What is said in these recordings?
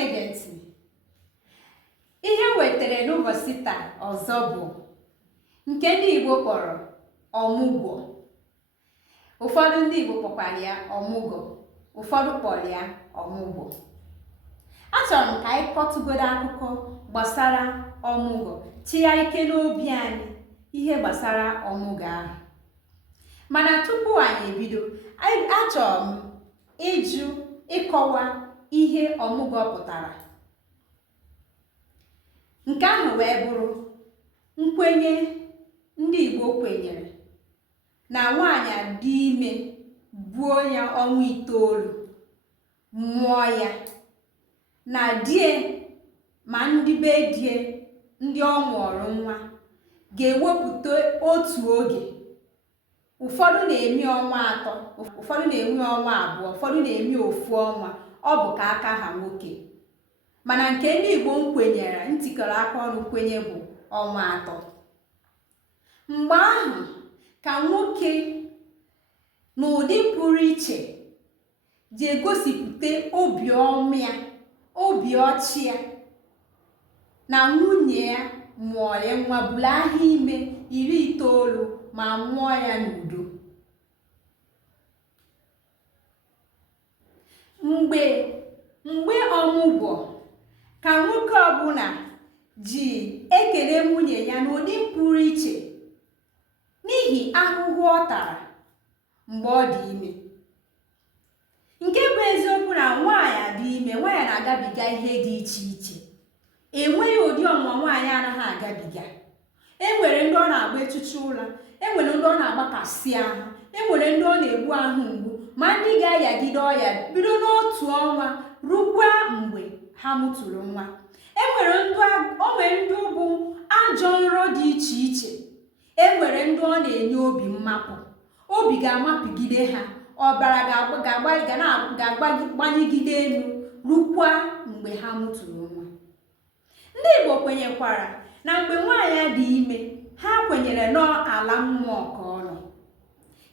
na-ege ntị, ihe wetara n'ụbọchị taa ọzọ bụ nke ndị Igbo kpọrọ ọmụgwọ. Ụfọdụ ndị Igbo kpọkwara ya ọmụgwọ, ụfọdụ kpọrọ ya ọmụgwọ. Achọrọ m ka anyị kọtụgodo akụkọ gbasara ọmụgwọ, chịgharịa ike n'obi anyị ihe gbasara ọmụgwọ ahụ. Mana tupu anyị ebido, achọrọ m ịkọwa ihe ọmụgwọ pụtara. Nke ahụ wee bụrụ nkwenye ndị Igbo kwenyere na nwaanyị dị ime buo ya ọnwa 9 mụọ ya, na die ma ndị be die ndị ọ mụọrọ nwa ga-ewepụta otu oge. Ụfọdụ na-eme ọnwa 3, ụfọdụ na-eme ọnwa 2, ụfọdụ na-eme ofu ọnwa. Ọ bụ ka aka ha nwoke, mana nke ndị Igbo kwenyere, ntikọrọ aka ọnụ kwenye bụ ọnwa 3. Mgbe ahụ ka nwoke n'ụdị pụrụ iche ji egosipụta obiọma ya, obi ọchị ya, na nwunye ya mụọrọ nwa bụrụ ahụ ime 19 ma mụọ ya n'udo. Mgbe ọmụgwọ ka nwoke ọbụla ji ekele nwunye ya n'ụdị pụrụ iche n'ihi ahụhụ ọ tara mgbe ọ dị ime. Nke bụ eziokwu na nwaanyị dị ime, nwaanyị na-agabiga ihe dị iche iche. Enweghị ụdị ọnwụnwa nwaanyị anaghị agabiga. Enwere ndị ọ na-agba echuchu ụra, enwere ndị ọ na-agbakasị ahụ, enwere ndị ọ na-egbu ahụ mgbu, ma ndị ga-ayagide ọya bido n'otu ọnwa rukwa mgbe ha mụtụrụ nwa. Enwere ndị bụ ajọ nrọ dị iche iche. Enwere ndị ọ na-enye obi mmapụ, obi ga-amapụgide ha, ọbara ga-agbanyegide elu rukwa mgbe ha mụtụrụ nwa. Ndị Igbo kwenyekwara na mgbe nwaanyị dị ime, ha kwenyere n'ala mmụọ ka ọ nọ.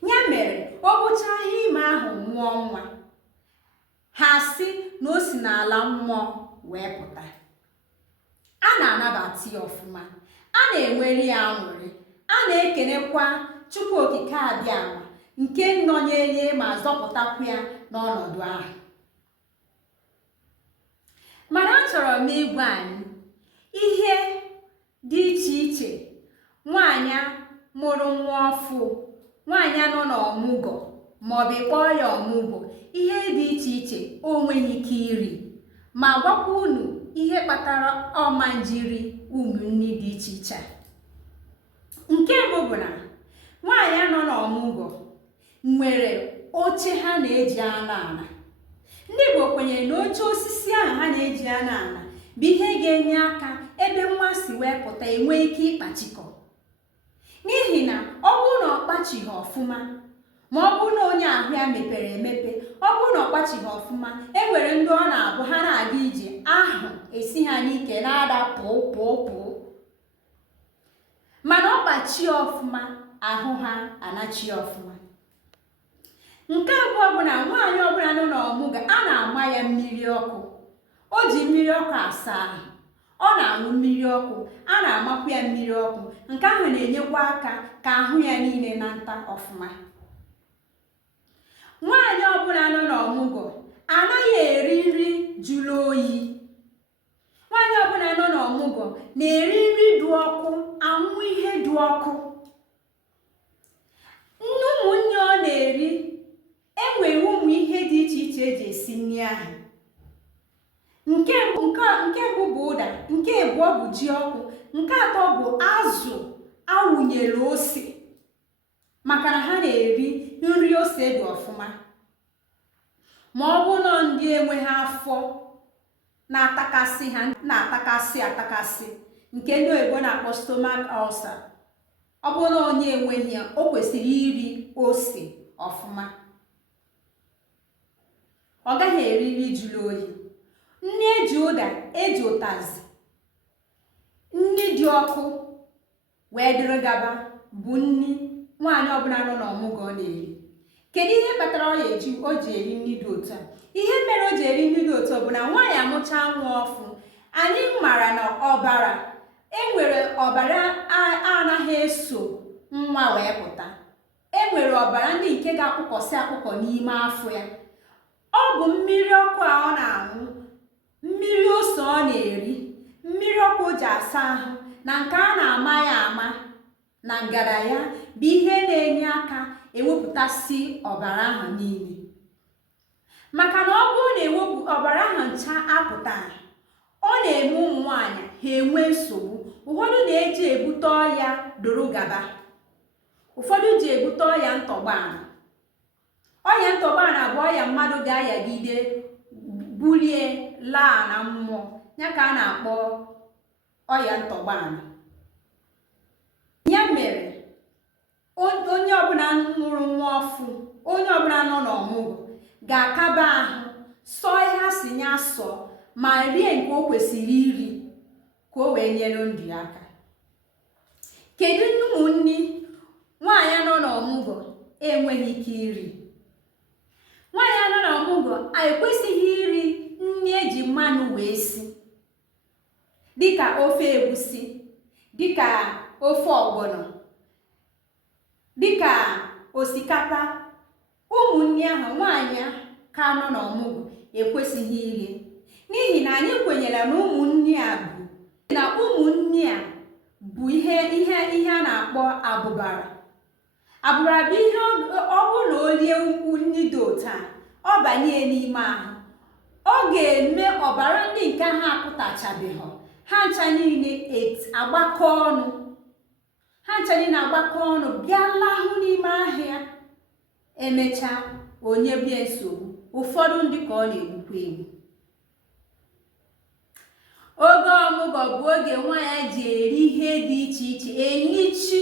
Ya mere ọ bụchaa ihe ime ahụ mụọ nwa, ha sị na o si n'ala mmụọ wee pụta. A na-anabata ya ọfụma, a na-enwere ya aṅụrị, a na-ekenekwa Chukwu Okike Abịama nke nọnyere ma zọpụtakwa ya n'ọnọdụ ahụ. Mana achọrọ m ịgwa anyị ihe dị iche iche nwaanyị mụrụ nwa ọfụ, nwaanyị nọ n'ọmụgwọ maọbụ kpọọ ya ọmụgwọ, ihe dị iche iche o nweghị ike iri, ma gwakwa unu ihe kpatara ọma njiri ụmụnne dị iche iche. Nke mbụ bụ na nwaanyị nọ n'ọmụgwọ nwere oche ha na-eji ana ana. Ndị Igbo kwenyere na oche osisi ahụ ha na-eji ana ana bụ ihe ga-enye aka ebe nwa si wee pụta enwee ike ịkpachikọ. N'ihi na ọ bụrụ na ọ kpachighị ọfụma, ma ọ bụrụ na onye ahụ ya mepere emepe, ọ bụrụ na ọ kpachighị ọfụma, enwere ndị ọ na-abụ ha na-aga ije ahụ esi ha n'ike na-ada pụọ. Mana ọ kpachie ọfụma, ahụ ha anachi ọfụma. Nke abụọ bụ na nwaanyị ọbụla nọ n'ọmụgwọ, a na-ama ya mmiri ọkụ. O ji mmiri ọkụ asa ahụ, ọ na-aṅụ mmiri ọkụ, a na-amakwa ya mmiri ọkụ. Nke ahụ na-enyekwa aka ka ahụ ya niile na nta ọfụma. Nwaanyị ọbụla nọ n'ọmụgwọ anaghị eri nri jụrụ oyi. Nwaanyị ọbụla nọ n'ọmụgwọ na-eri nri dị ọkụ, anwụ ihe dị ọkụ. Ụmụnne ọ na-eri, enwere ụmụ ihe dị iche iche eji esi nri ahụ. Nke mbụ bụ ụda, nke abụọ bụ ji ọkụ, nke atọ bụ azụ awụnyere ose, maka na ha na-eri nri ose dị ọfụma. Ma ọ bụ na ndị enweghị afọ na-atakasị ha, na-atakasị nke ndị oyibo na-akpọ stomach ulcer, ọ bụrụ na onye enweghị ya, o kwesịrị iri ose ọfụma. Ọ gaghị eri nri jụrụ oyi. Nri eji ụda, eji ụtazị, nri dị ọkụ wee dịrị gaba bụ nri nwaanyị ọbụla nọ n'ọmụgwọ na-eri. Kedu ihe kpatara o ji eri nri dị otu a? Ihe mere o ji eri nri dị otu bụ na nwaanyị amụcha nwa ọfụ, anyị mara na ọbara enwere ọbara anaghị eso nwa wee pụta. Enwere ọbara ndị nke ga-akpụkọsị akpụkọ n'ime afọ ya. Ọ bụ mmiri ọkụ a ọ na-aṅụ, mmiri ose ọ na-eri, mmiri ọkụ o ji asa ahụ na nke a na-ama ya ama na ngara ya bụ ihe na-enye aka ewepụtasị ọbara ahụ niile. Maka na ọ bụrụ na ewepụ ọbara ahụ ncha apụta, ọ na-eme ụmụ nwaanyị ha enwe nsogbu. Ụfọdụ na-eji ebute ọya doro gaba, ụfọdụ ji ebute ọya ntọgbana. Ọya ntọgbana bụ ọya mmadụ ga-ayagide bulie laa na mmụọ, ya ka a na-akpọ ọya ntọgbana. Ya mere onye ọbụla mụrụ nwa ọfụ, onye ọbụla nọ n'ọmụgwọ ga-akaba ahụ sọọ ihe a sị ya sọọ ma rie nke o kwesịrị iri ka o wee nyere ndụ ya aka. Kedu ụmụnne nwaanyị nọ n'ọmụgwọ enweghị ike iri? Nwaanyị nọ n'ọmụgwọ ekwesịghị iri nri eji mmanụ wee si, dịka ofe egusi, dịka ofe ọgbọnọ, dịka osikapa. Ụmụnne ahụ nwaanyị ka nọ n'ọmụgwọ ekwesịghị iri, n'ihi na anyị kwenyere na ụmụnne a bụ ihe a na-akpọ abụbara. Abụbara bụ ihe ọ bụrụ na o rie nri dị otu a, ọ banye n'ime ahụ, ọ ga-eme ọbara ndị nke ha apụtachabeghị, ha ncha niile agbakọ ọnụ, bịa lahụ n'ime ahịa. Emechaa onye bịa nsogbu, ụfọdụ ndị ka ọ na-egbukwa egbu. Oge ọmụgwọ bụ oge nwaanyị ji eri ihe dị iche iche, erichi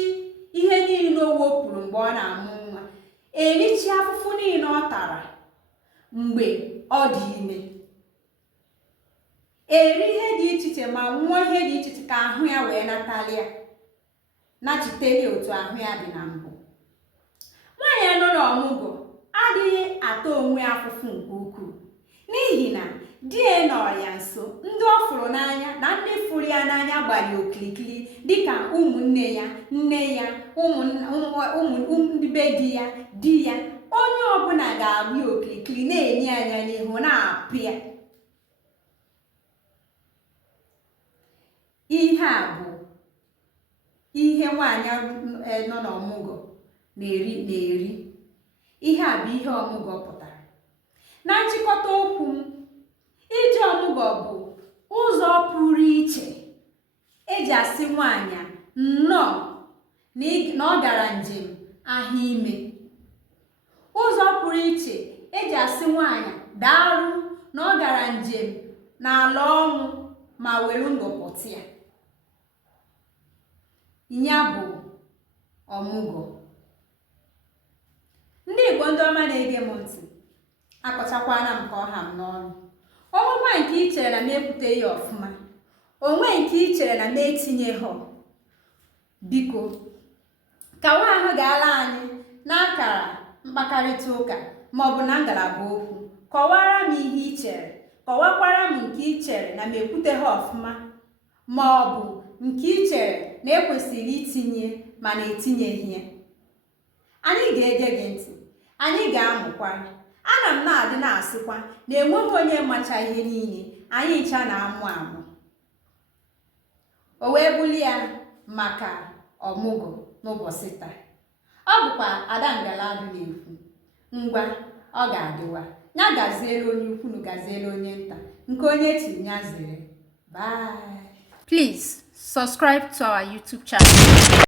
ihe niile o wepụrụ mgbe ọ na-amụ nwa, erichi afụfụ niile ọ tara mgbe ọ dị ime, eri ihe dị iche iche ma nwụọ ihe dị iche iche ka ahụ ya wee natalịa, nachiteli otu ahụ ya dị na mbụ. Nwaanyị nọ n'ọmụgwọ adịghị ata onwe afụfụ nke ukwuu, n'ihi na di ya nọ ya nso, ndị ọ fụrụ n'anya na ndị fụrụ ya n'anya gbara okirikiri, dịka ụmụnne ya, nne ya, ndị be di ya. Onye ọbụla ga-agba ya okirikiri, na-enye anya n'ihu, na-apụ ya. Ihe a bụ ihe nwaanyị nọ n'ọmụgwọ na-eri. Ihe a bụ ihe ọmụgwọ pụtara. Na nchịkọta okwu m, ije ọmụgwọ bụ ụzọ pụrụ iche eji asị nwaanyị nnọọ na ọ gara njem ahụ ime. Ụzọ pụrụ iche eji asị nwaanyị daalụ na ọ gara njem n'ala ọnwụ ma were ndụ pụta ya. Ya bụ ọmụgwọ. Ndị Igbo ndị ọma na-ege m ntị, akọchakwana m ka ọha m n'ọnụ. Ọnwụkwa nke i chere na m ekwute ya ọfụma, onwe nke i chere na m etinye ha, biko kawa ahụ ga-ala anyị n'akara mkparịta ụka maọbụ na ngalaba okwu. Kọwara m ihe i chere, kọwakwara m nke i chere na m ekwute ha ọfụma, maọbụ nke i chere na ekwesịrị itinye mana etinyeghị ya. Anyị ga-ege gị ntị, anyị ga-amụkwa. Ana m na-adị na-asịkwa na enweghị onye macha ihe niile, anyị ncha na-amụ amụ. O wee buli ya maka ọmụgwọ n'ụbọchị taa. Ọ bụkwa Ada Ngaladu na-ekwu. Ngwa, ọ ga-adịwa. Ya gaziere onye ukwu na gaziere onye nta, nke onye tiri ya zere. Bye. Please subscribe to our YouTube channel.